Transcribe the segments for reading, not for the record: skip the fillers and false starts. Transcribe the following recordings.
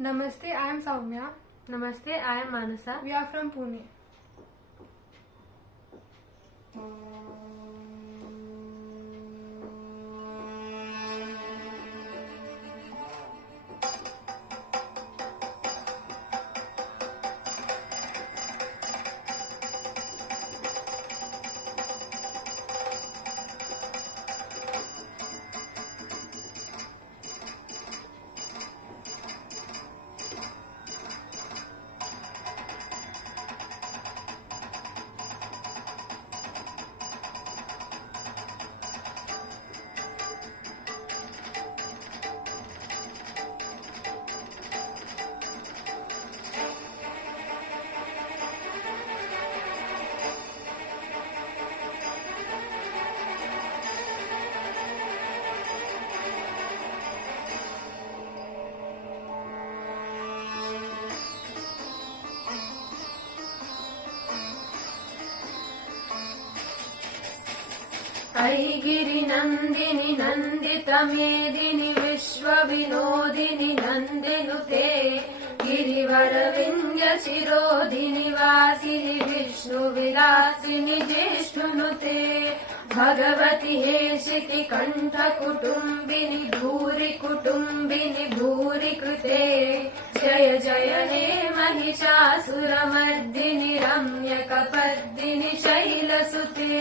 Namaste, I am Soumya. Namaste, I am Manasa. We are from Pune. ऐगिरि नन्दिनि नन्दितमेदिनि विश्वविनोदिनि नन्दिनुते गिरिवरविन्द्य शिरोधिनि वासिनि विष्णुविलासिनि जिष्णुनुते भगवति हेशिति कण्ठकुटुम्बिनि भूरि कुटुम्बिनि भूरि कृते जय जय हे महिषासुरमर्दिनि रम्यकपर्दिनि शैलसुते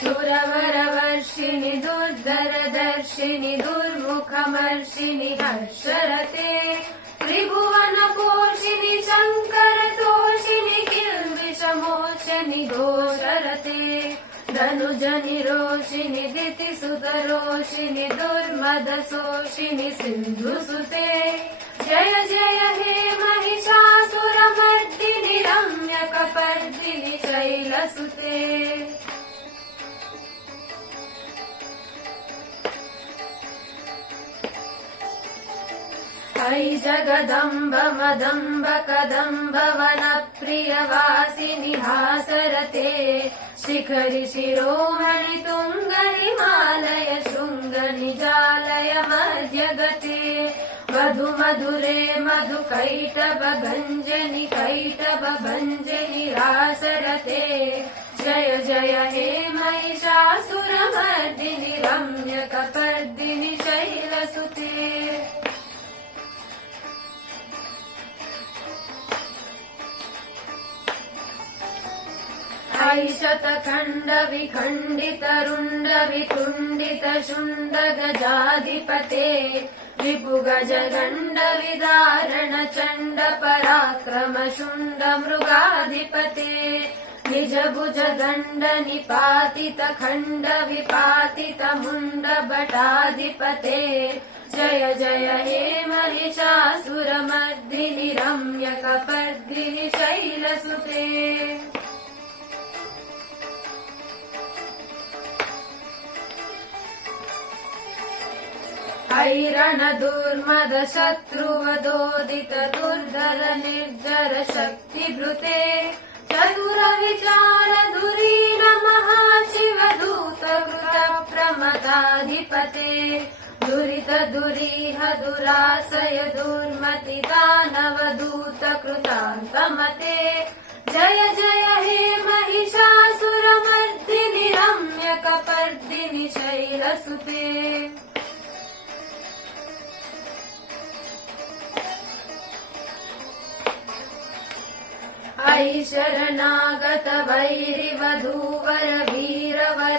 सुरवरवर्षिणि दुर्धरदर्शिनि दुर्मुखमर्षिणि हर्षरते त्रिभुवनपोषिणि शङ्करतोषिणि किल्बिषमोचनि दोषरते धनुजनि रोषिणि दितिसुतरोषिणि दुर्मदशोषिणि सिन्धुसुते जय जय हे महिषासुरमर्दिनि रम्यकपर्दिनि शैलसुते ऐ जगदम्ब मदम्ब कदम्ब वनप्रियवासिनि हासरते शिखरि शिरोमणि तुङ्ग हिमालय शृङ्ग निजालय मध्यगते मधु मधुरे मधु कैटभ गञ्जनि कैटभ भञ्जनि रासरते जय जय हे महिषासुरमर्दिनि रम्यकपर्दिनि शैलसुते ऐ शतखण्ड विखण्डित रुण्ड वितुण्डित शुण्ड गजाधिपते रिपुगज गण्ड विदारण चण्ड पराक्रम शुण्ड मृगाधिपते निज भुज गण्ड निपातित खण्ड विपातित मुण्ड भटाधिपते जय जय हे महिषासुरमर्दिनि रम्यकपर्दिनि शैलसुते ऐरण दुर्मद शत्रुवदोदित दुर्धर निर्जर शक्तिभृते चतुर विचार धुरीण महाशिव दूत कृत प्रमदाधिपते दुरित दुरीह दुरासय दुर्मति दानव दूत कृतान्तमते जय जय हे महिषासुरमर्दिनि रम्यकपर्दिनि शैलसुते ऐ शरणागत वैरिवधूवर वीरवराभयदायकरे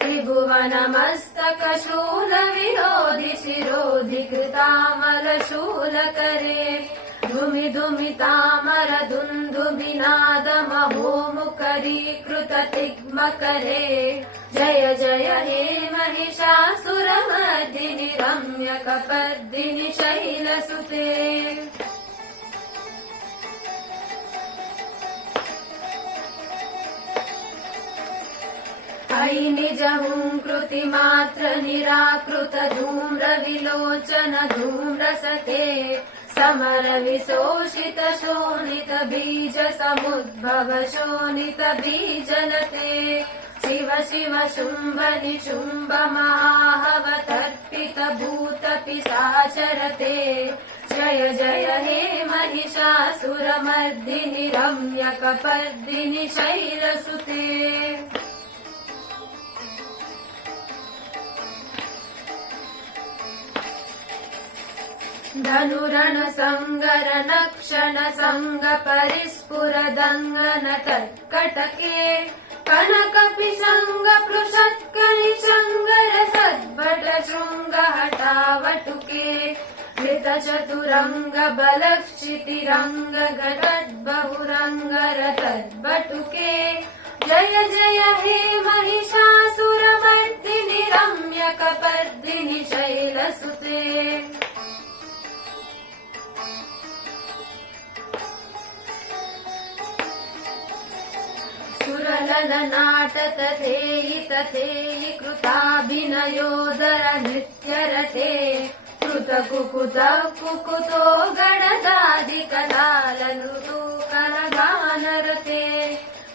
त्रिभुवनमस्तक शूल विरोधि शिरोधि कृतामल शूलकरे धुमि धुमि तामर दुन्दुभिनाद महोमुखरीकृत तिग्मकरे जय जय हे महिषासुरमर्दिनि रम्यकपर्दिनि शैलसुते ऐ निज हुङ्कृति मात्र निराकृत धूम्र विलोचन धूम्रसते समर विशोषित शोणित बीज समुद्भव शोणित बीजनते शिव शिव शुम्भ निशुम्भ महाहव तर्पित भूत पिशाचरते जय जय हे महिषासुरमर्दिनि रम्यकपर्दिनि शैलसुते धनुरण संगर नक्षण संग परिस्फुरदङ्गन कर्कटके कनक पिशंग पृषत्कलि शंगर सद्भट शृंग हटावटुके कृत चतुरंग बलक्षितिरंग घटद्बहुरंगर तद्बटुके जय जय हे महिषासुरमर्दिनि रम्यकपर्दिनि शैलसुते सुरललनाटतथेयि तथेयि कृताभिनयोदर नृत्यरते कृतकुकुत कुकुतो गडदादिकलालनुतु करगानरते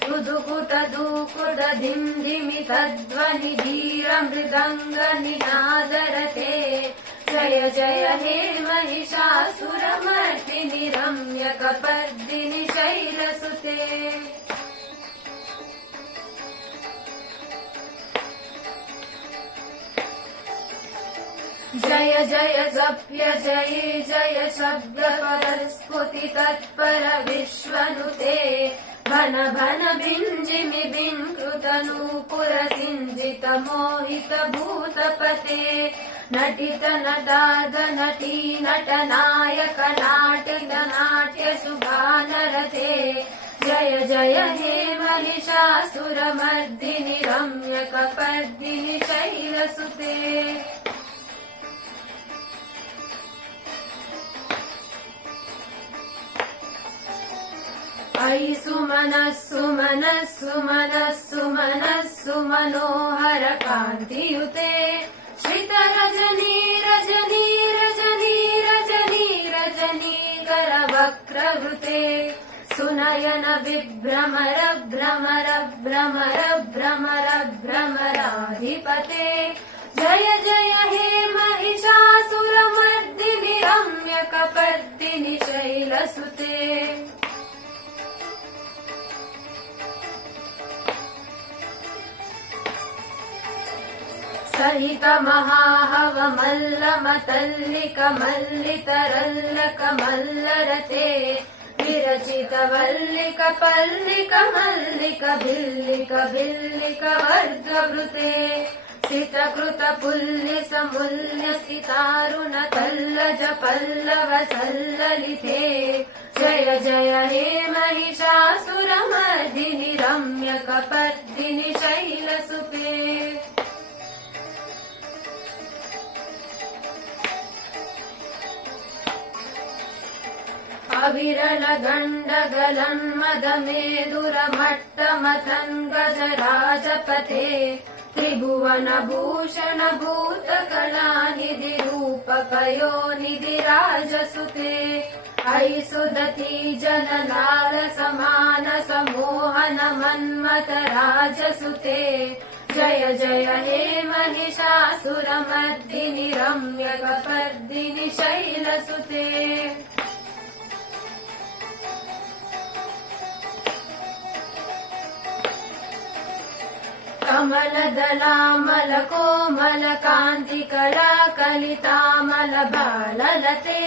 मृदुकुट दूकुड धिं धिमि तद्ध्वनि धीर मृदङ्ग निनादरते जय जय हे महिषासुरमर्दिनि रम्यकपर्दिनि शैलसुते जय जय जप्य जये जय शब्द परस्फुति तत्पर विश्वनुते भन भन भिञ्जिमि बिङ्कृत नूपुर सिञ्जित मोहित भूतपते नटित नटार्ध नटी नटनायक नाटित नाट्य सुगानरते जय जय हे महिषासुरमर्दिनि रम्यकपर्दिनि शैलसुते अयि सुमनः सुमनः सुमनः सुमनः सुमनोहर कान्तियुते श्रित रजनी रजनी रजनी रजनी रजनीकर वक्रवृते सुनयन विभ्रमर भ्रमर भ्रमर भ्रमर भ्रमराधिपते जय जय हे महिषासुरमर्दिनि रम्यकपर्दिनि शैलसुते सहित महाहव मल्लमतल्लिक मल्लितरल्लक मल्लरते विरचित वल्लिक पल्लिक मल्लिक भिल्लिक भिल्लिक वर्गवृते सितकृत पुल्लिस मुल्य सितारुण तल्लज पल्लव सल्ललिते जय जय हे महिषासुरमर्दिनि रम्यकपर्दिनि शैलसुते अविरल गण्डगलन्मदमेदुरमट्टमथन् गजराजपथे त्रिभुवन भूषण भूतकलानिधि रूपकयोनिधि राजसुते अयि सुदती जनलाल समान समोहन मन्मथ राजसुते जय जय हे महिषासुरमर्दिनि रम्यकपर्दिनि शैलसुते कमलदलामल कोमल कान्तिकला कलितामल बाललते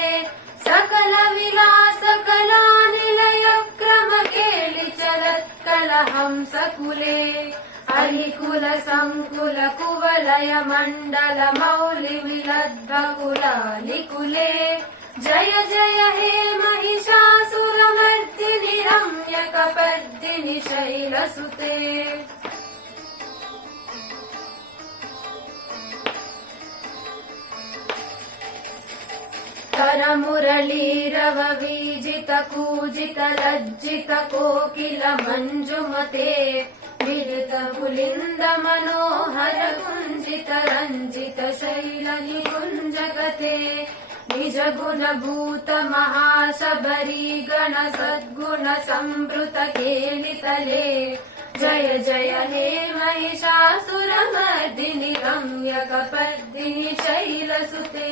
सकल विलास कला निलय क्रम केलि चलत्कल हंसकुले अलिकुल संकुल कुवलय मण्डल मौलि विलद्भकुलालिकुले जय जय हे महिषासुरमर्दिनि रम्यकपर्दिनि शैलसुते करमुरलीरव वीजित कूजित लज्जित कोकिल मञ्जुमते विदित पुलिन्द मनोहर कुञ्जित रञ्जित शैल निकुञ्जगते निज गुणभूत महाशबरी गण सद्गुण संवृत केलितले जय जय हे महिषासुरमर्दिनि रम्यकपर्दिनि शैलसुते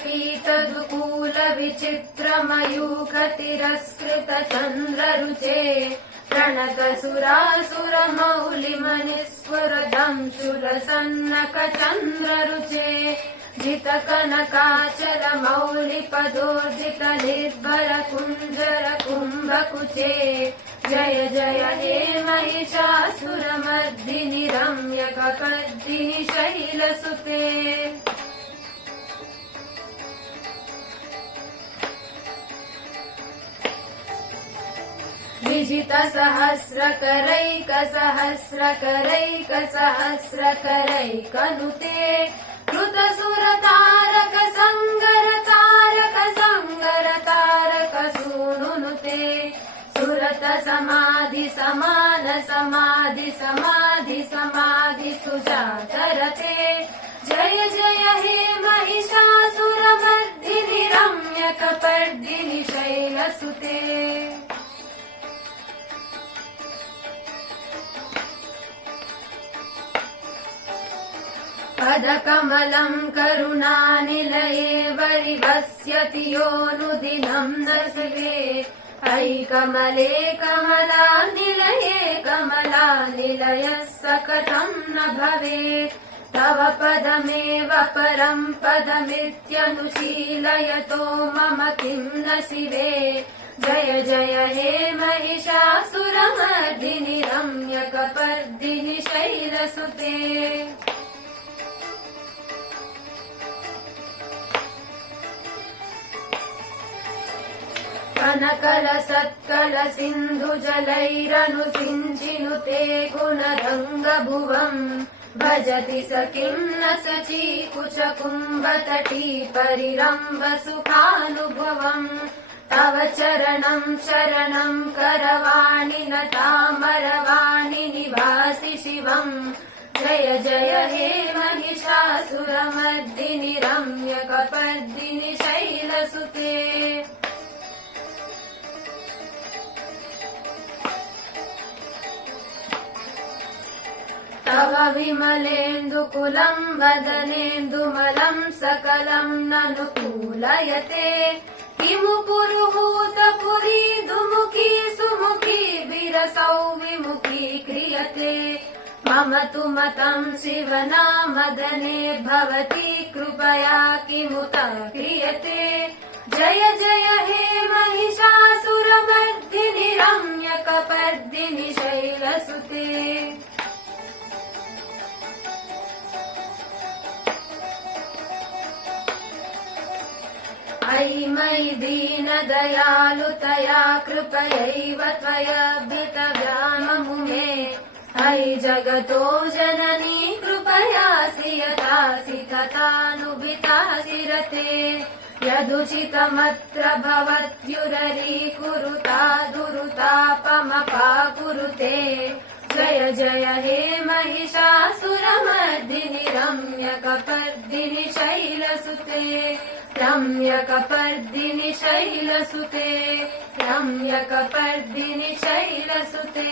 कटितटपीतदुकूल विचित्रमयूख तिरस्कृत चन्द्ररुचे प्रणतसुरासुरमौलिमनिस्फुरदंशुरसन्नक चन्द्ररुचे जितकनकाचल मौलिपदोर्जित निर्भर कुञ्जर कुम्भकुचे जय जय हे महिषासुरमर्दिनि रम्यकपर्दिनि शैलसुते विजित सहस्रकरैकसहस्रकरैकसहस्रकरैकनुते कृतसुरतारक संगर सूनुनुते सुरत समाधि समान समाधि समाधि समाधि सुजातरते जय जय हे महिषासुरमर्दिनि रम्यकपर्दिनि शैलसुते पदकमलं करुणानिलये वरिवस्यति योऽनुदिनं न शिवे अयि कमले कमलानिलये कमलानिलयः सकटं न भवेत् तव पदमेव परं पदमित्यनुशीलयतो मम किं न शिवे जय जय हे महिषासुरमर्दिनि रम्यकपर्दिनि शैलसुते कनकलसत्कल सिन्धुजलैरनुसिञ्चिनुते गुणरङ्गभुवम् भजति स किं न सचीकुचकुम्भतटी परिरम्भ सुखानुभवम् तव चरणं शरणं करवाणि नटामरवाणि निवासि शिवम् जय जय हे महिषासुरमर्दिनि रम्यकपर्दिनि शैलसुते तव विमलेन्दुकुलं वदनेन्दुमलं सकलं ननुकूलयते किमु पुरुहूतपुरी दुमुखी सुमुखी विरसौ विमुखी क्रियते मम तु मतं शिवनामदने भवति कृपया किमुत क्रियते जय जय हे महिषासुरमर्दिनि रम्यकपर्दिनि शैलसुते अयि मयि दीनदयालुतया कृपयैव त्वयभितव्याममुमे अयि जगतो जननी कृपयासि यथासि तथानुभितासि रते यदुचितमत्र भवत्युररीकुरुता दुरुतापमपाकुरुते जय जय हे महिषासुरमर्दिनि रम्यकपर्दिनि शैलसुते रम्यकपर्दिनि शैलसुते रम्यकपर्दिनि शैलसुते